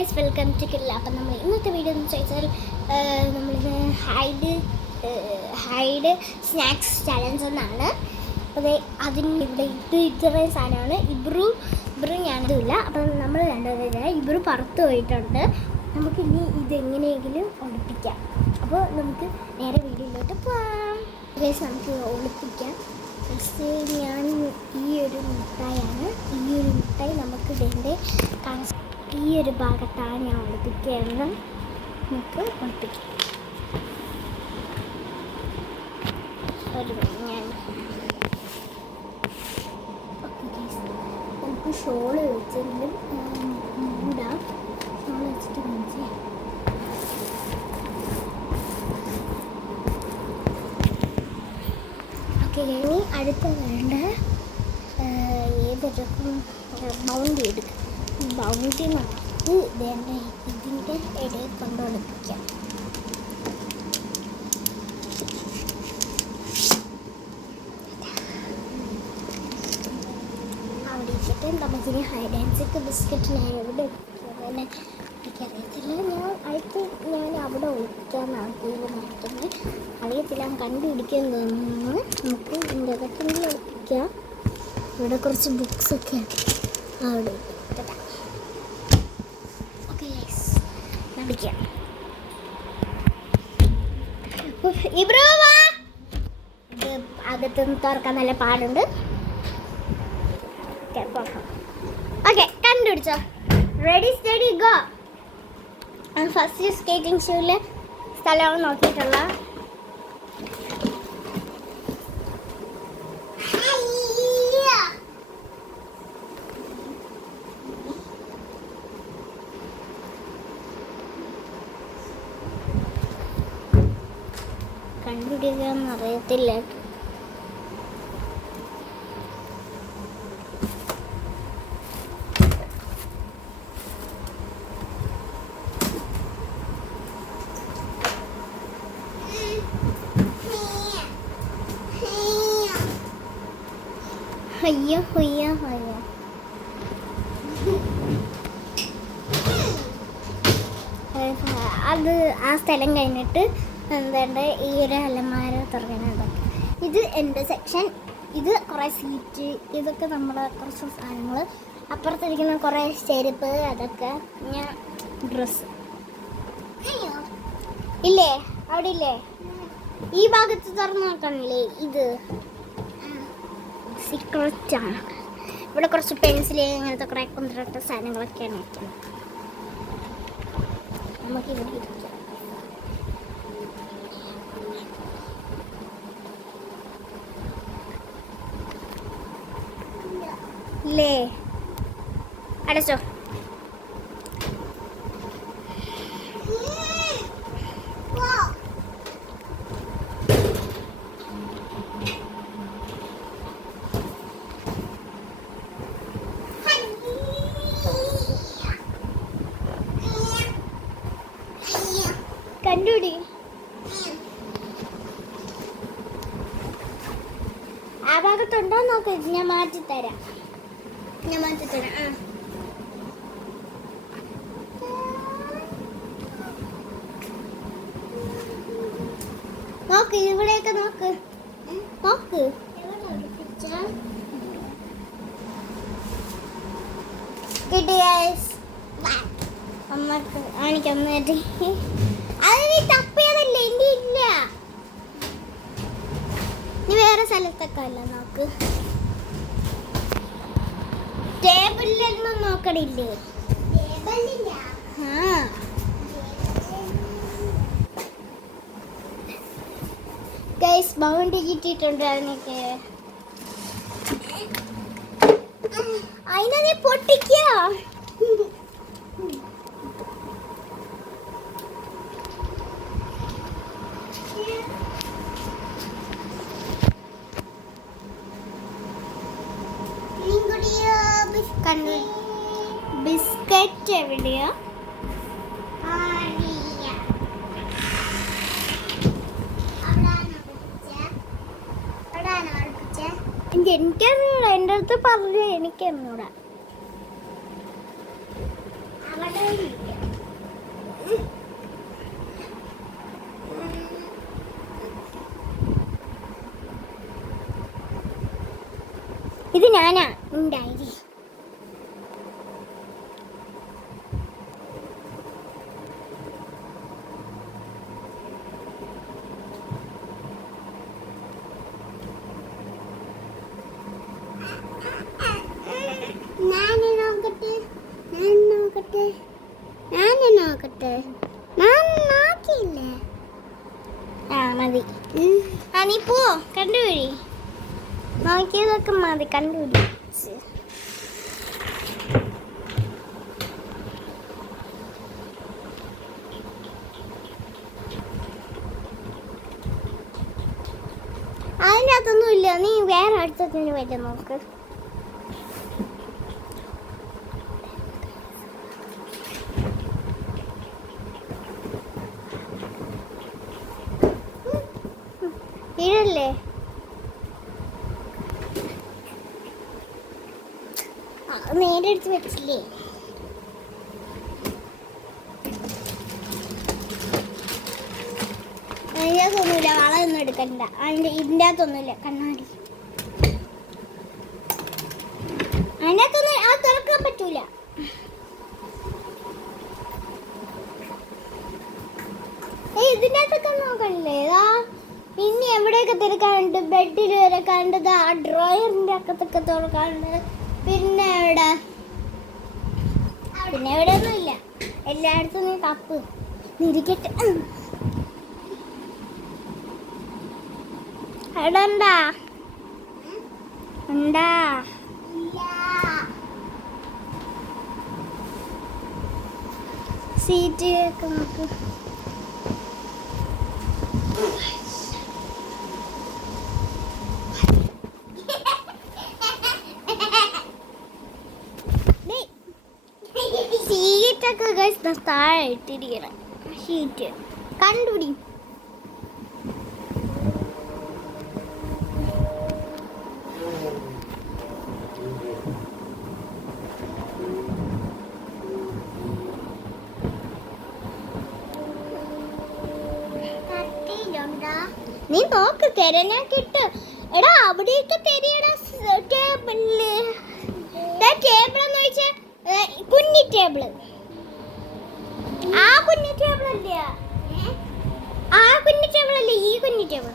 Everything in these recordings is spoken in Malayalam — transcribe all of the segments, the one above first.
Welcome to കില്ല. അപ്പം നമ്മൾ ഇന്നത്തെ വീഡിയോ എന്ന് ചോദിച്ചാൽ നമ്മളിത് ഹൈഡ് സ്നാക്സ് ചലഞ്ച് എന്നാണ്. അതെ, അതിന് ഇവിടെ ഇത്രയും സാധനമാണ്. ഇബ്രു ഞാനിതില്ല. അപ്പം നമ്മൾ രണ്ടുപേരും ഇബ്രു പുറത്ത് പോയിട്ടുണ്ട്. നമുക്കിനി ഇതെങ്ങനെയെങ്കിലും ഒളിപ്പിക്കാം. അപ്പോൾ നമുക്ക് നേരെ വീഡിയോയിലോട്ട് പോകാം. നമുക്ക് ഒളിപ്പിക്കാം. ഫസ്റ്റ് ഞാൻ ഈ ഒരു മിഠായിയാണ്. ഈ ഒരു മിഠായി നമുക്ക് ഇതിൻ്റെ ഈ ഒരു ഭാഗത്താണ് ഞാൻ ഒളിപ്പിക്കുന്നത്. നമുക്ക് ഒളിപ്പിക്കാം. നമുക്ക് ഷോള് വെച്ചെങ്കിലും മൂടാം. ഷോള് വെച്ചിട്ട് കാണിച്ചേ. ഓക്കെ, ഇനി അടുത്ത വേണ്ട ഏതൊരു ബൗണ്ടി എടുക്കാം. ബൗണ്ടി നമുക്ക് ഇതിൻ്റെ ഇടയിൽ കൊണ്ടൊളിപ്പിക്കാം. അവിടെ ഇരിക്കട്ടെ. നമുക്കിനി ഹൈഡ് ആൻഡ് സീക്ക് ബിസ്ക്കറ്റ് ഞാൻ എവിടെ ഒളിപ്പിക്കാമെന്ന് എനിക്കറിയത്തില്ല. ഞാൻ അവിടെ ഒളിപ്പിക്കാമെന്നാണ് തീരുമാനിക്കുന്നത്. അറിയത്തില്ല, കണ്ടുപിടിക്കാൻ തോന്നുന്നു. നമുക്ക് ഇതിൻ്റെ അകത്തെങ്കിലും ഒളിപ്പിക്കാം. ഇവിടെ കുറച്ച് ബുക്സൊക്കെ അവിടെ ഇത് അകത്തുനിന്ന് തുറക്കാൻ നല്ല പാടുണ്ട്. ഓക്കെ, കണ്ടുപിടിച്ചോ. Ready steady go. First skating ഷൂവിലെ സ്ഥലമാണ് നോക്കിയിട്ടുള്ള. കണ്ടുപിടിക്കാന്ന് അറിയത്തില്ല. അയ്യോ അയ്യോ അയ്യോ. അത് ആ സ്ഥലം കഴിഞ്ഞിട്ട് എന്താണ്ട് ഈ ഒരു അലമാര തുറക്കാനതൊക്കെ. ഇത് എൻ്റെ സെക്ഷൻ. ഇത് കുറേ സീറ്റ്, ഇതൊക്കെ നമ്മുടെ കുറച്ച് സാധനങ്ങൾ. അപ്പുറത്തിരിക്കുന്ന കുറേ ചെരുപ്പ്, അതൊക്കെ ഞാൻ ഡ്രസ്സ്. ഇല്ലേ അവിടെ ഇല്ലേ? ഈ ഭാഗത്ത് തുറന്ന് നോക്കണില്ലേ? ഇത് സീക്രറ്റാണ്. ഇവിടെ കുറച്ച് പെൻസിൽ, ഇങ്ങനത്തെ കുറേ കൊണ്ടിട്ട സാധനങ്ങളൊക്കെയാണ് നോക്കുന്നത്. നമുക്കിവിടെ ഇരിക്കാം. ഇല്ലേ? അടച്ചോ. കണ്ടുപിടി. ആ ഭാഗത്തുണ്ടോ നോക്ക്. ഞാൻ മാറ്റിത്തരാം. നോക്ക്, ഇവിടെയൊക്കെ നോക്ക്. കിട്ടി ഗൈസ്. അമ്മക്ക് കാണിക്കൊന്നു. അത് നീ തപ്പിയതല്ലേ? എൻ്റെ ഇല്ല. നീ വേറെ സ്ഥലത്തൊക്കെ അല്ല നോക്ക്. ടേബിളിലൊന്നും നോക്കണില്ലേ? ഗൈസ്, ബൗണ്ടി കിട്ടിയിട്ടുണ്ട്. അതിനൊക്കെ അതിനെ പൊട്ടിക്കോ. ബിസ്ക്കറ്റ് എവിടെയാ? എനിക്കറിഞ്ഞൂടാ. എൻ്റെ അടുത്ത് പറഞ്ഞു എനിക്കറിഞ്ഞൂടാ. അവിടെ ഇത് ഞാനാ ഉണ്ടായി. മതി. നീ പോ കണ്ടുപിടി. നോക്കിയതൊക്കെ മതി കണ്ടുപിടി. അതിൻ്റെ അകത്തൊന്നും ഇല്ല. നീ വേറെ അടുത്തതിന് പറ്റും നോക്ക്. ഇടല്ലേ നേരെ എടുത്ത് വെച്ചില്ലേ? അതിനകത്തൊന്നുമില്ല. വളമൊന്നും എടുക്കണ്ട. ഇതിൻ്റെ അകത്തൊന്നുമില്ല. കണ്ണാടി അതിനകത്തൊന്നും അത് തുറക്കാൻ പറ്റൂല. ഇതിൻ്റെ അകത്തൊക്കെ നോക്കണില്ലേ? പിന്നെ എവിടെയൊക്കെ തിരക്കാനുണ്ട്? ബെഡിൽ തിരക്കാനുണ്ട്. ആ ഡ്രോയറിൻ്റെ അകത്തൊക്കെ തുറക്കാനുണ്ട്. പിന്നെ എവിടെ ഒന്നും ഇല്ല. എല്ലായിടത്തും നീ കപ്പ് ഇരിക്കട്ടെ. അവിടെ ഉണ്ടാ സീറ്റ് ഒക്കെ നോക്ക്. സീറ്റൊക്കെ താഴെ ഇട്ടിരിക്കണം. ഷീറ്റ് കണ്ടുപിടി. നീ നോക്ക് തിരഞ്ഞാ കിട്ടും. എടാ അവിടെയൊക്കെ തിരയടാ. ടേബിളില് ടേബിളെന്ന് വെച്ചാൽ കുഞ്ഞി ടേബിള്. ആ കുഞ്ഞി ടേബിൾ അല്ലേ? ആ കുഞ്ഞി ടേബിൾ അല്ലേ? ഈ കുഞ്ഞി ടേബിൾ.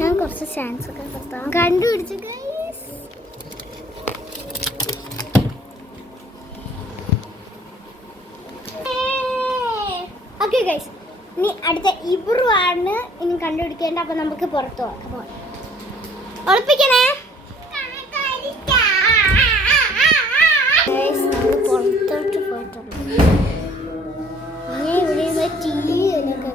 ഞാൻ കുറച്ച് ചാൻസ് ഒക്കെ കൊടുത്താൽ കണ്ടുപിടിച്ചു. ഓക്കെ ഗൈസ്, ഇനി അടുത്ത ഇബ്രു ആണ് ഇനി കണ്ടുപിടിക്കേണ്ട. അപ്പൊ നമുക്ക് പുറത്തു പോകാം. ഒളിപ്പിക്കണേ. പുറത്തോട്ട് പോയിട്ടുള്ളൂ. ഇവിടെ ടി വി ഒക്കെ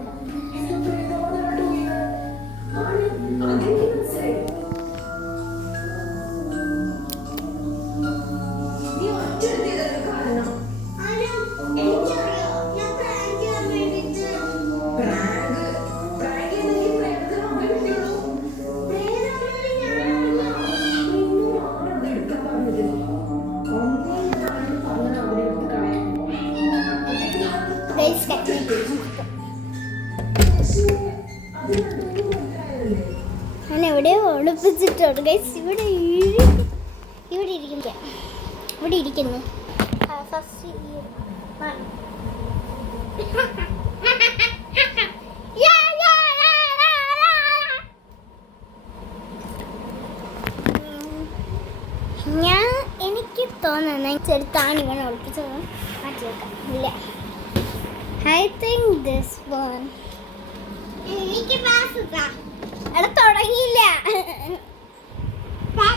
ഞാൻ എവിടെയോ ഒളിപ്പിച്ചിട്ടുണ്ട് ഗൈസ്. ഇവിടെ ഇരിക്കുന്നു. ഫസ്റ്റ് എനിക്ക് തോന്നുന്നു ചെറുത്താണ് ഇവനെ ഒളിപ്പിച്ചത്. മാറ്റി വെക്കാം. ഇല്ല, I think this one. എടാ തുടങ്ങിയില്ല.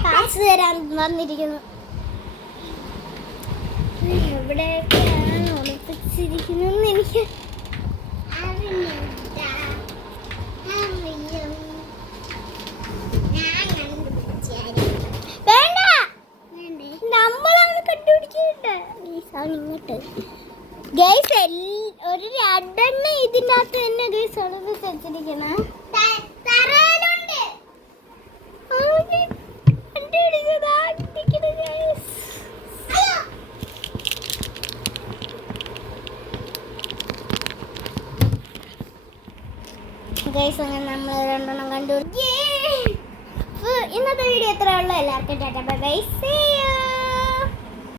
കാശ് തരാൻ വന്നിരിക്കുന്നു. എവിടെയൊക്കെയാണ് ഒളിപ്പിച്ചിരിക്കുന്നതെന്ന് എനിക്ക് വേണ്ട. നമ്മളാണ് കണ്ടുപിടിക്കേണ്ടത്. ഇങ്ങോട്ട് ഗൈസ് ഒരു രണ്ടെണ്ണം ഇതിൻ്റെ അകത്ത് തന്നെ ഗൈസ് ഒളിപ്പിച്ച് വെച്ചിരിക്കണം. കണ്ടുപിടിച്ചതാ ഗൈസ് അങ്ങനെ നമ്മൾ രണ്ടെണ്ണം കണ്ടു. ഇന്നത്തെ വീഡിയോ എത്ര ഉള്ളൂ. എല്ലാവർക്കും tata bye bye, see U.